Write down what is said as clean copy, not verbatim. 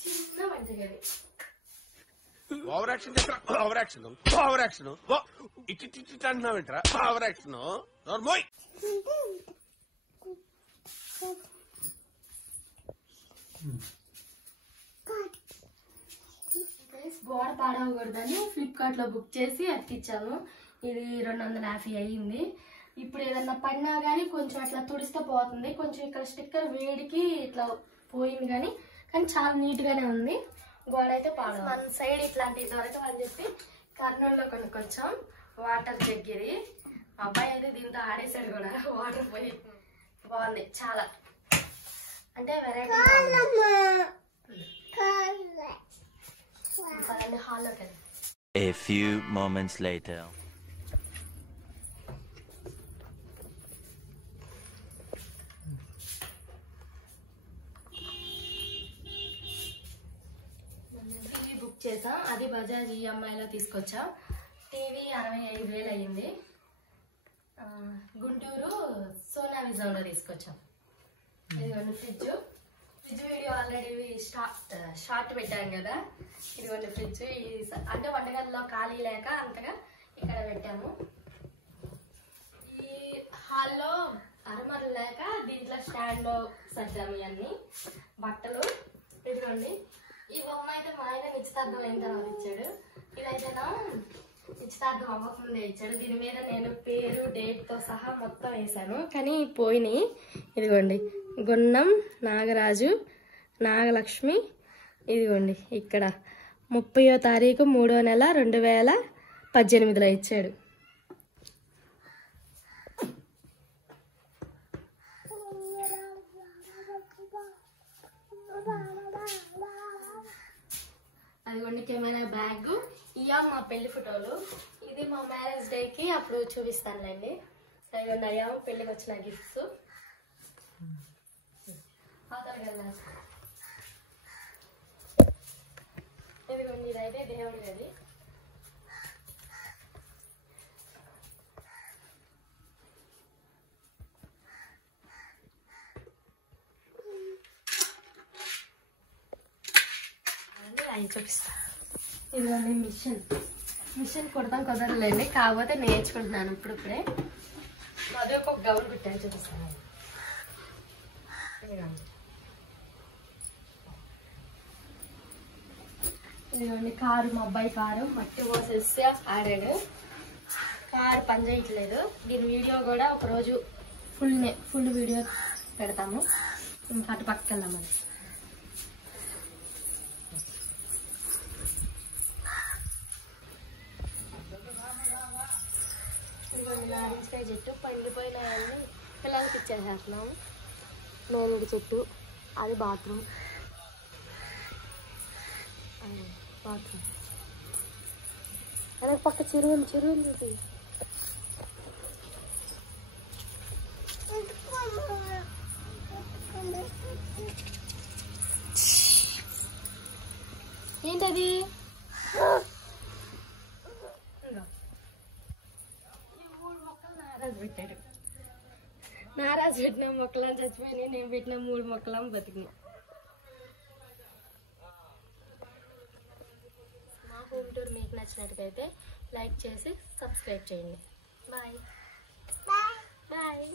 చిన్న వంటగది. Over action over action over action ఇటు అంటున్నావేంట్రా ఓవర్ యాక్షన్ నోర్మోయ్. గోడ పాడవకూడదని ఫ్లిప్కార్ట్ లో బుక్ చేసి అతికిచ్చాము. ఇది 250 అయ్యింది. ఇప్పుడు ఏదన్నా పడినా గానీ కొంచెం అట్లా తుడిస్తే పోతుంది. కొంచెం ఇక్కడ స్టిక్కర్ వేడికి ఇట్లా పోయింది కానీ చాలా నీట్ గానే ఉంది. గోడ అయితే పాడు. మన సైడ్ ఇట్లాంటివి దొరకవని చెప్పి కర్నూలులో కొనుక్కొచ్చాం. వాటర్ జగ్గిది. అబ్బాయి అయితే దీంతో ఆడేసాడు కూడా. వాటర్ పోయి బాగుంది చాలా, అంటే variety. A few moments later. TV book చేసా. అది బజాజ్ ఈఎంఐలో తీసుకొచ్చా. టీవీ 65,000 అయ్యింది. గుంటూరు సోనా విజయంలో తీసుకొచ్చాం. ఇదిగోండి ఫ్రిడ్జ్ వీడియో ఆల్రెడీ షార్ట్ పెట్టాను కదా. ఇదిగోండి ఫ్రిడ్జ్. అంటే వంటగదిలో ఖాళీ లేక అంతగా ఇక్కడ పెట్టాము. ఈ హాల్లో అరమరలు లేక దీంట్లో స్టాండ్ లో సర్దాము ఇవన్నీ బట్టలు. ఇదిగోండి ఈ బొమ్మ అయితే మా ఆయన నిశ్చితార్థం అయిన తర్వాత ఇచ్చాడు. ఇదైతేనా నిశ్చితార్థం అవ్వకముందే ఇచ్చాడు. దీని మీద నేను పేరు డేట్ తో సహా మొత్తం వేసాను కానీ పోయినాయి. ఇదిగోండి గున్నం నాగరాజు నాగలక్ష్మి. ఇదిగోండి ఇక్కడ 30వ తారీఖు 3వ నెల 2018లో ఇచ్చాడు. అదిగోండి కెమెరా బ్యాగ్. ఇయా మా పెళ్లి ఫోటోలు. ఇది మా మ్యారేజ్ డేకి అప్పుడు చూపిస్తానులేండి. అదిగోండి అయ్యా పెళ్లికి వచ్చిన గిఫ్ట్స్. ఇదిగోండి ఇదైతే దేవుడి గది. అవి చూపిస్తా. ఇదిగోండి మిషన్ కుడతాం కుదరలేండి, కాకపోతే నేర్చుకుంటున్నాను ఇప్పుడిప్పుడే. అదే ఒక గౌన్ కుట్టాను చూపిస్తాను. ఇదిగోండి కారు, మా అబ్బాయి కారు మట్టి పోసేస్తే ఆడాడు. కారు పని చేయట్లేదు. దీని వీడియో కూడా ఒకరోజు ఫుల్ వీడియో పెడతాము. ఇంకా అటు పక్కకి వెళ్దామని. ఇదిగోండి నారింజకాయ చెట్టు పండిపోయినాయన్ని పిల్లలకి ఇచ్చేసేస్తున్నాము. మేలుడి చెట్టు, అది బాత్రూమ్. వెనక పక్క చెరువులు చూపి. ఏంటది? నారాజు పెట్టాడు. నారాజు పెట్టిన మొక్కలను చచ్చిపోయినాయి. నేను పెట్టిన 3 మొక్కలను బతికినాయి. హోమ్ టూర్ మీకు నచ్చినట్టుగైతే లైక్ చేసి సబ్స్క్రైబ్ చేయండి. Bye bye bye.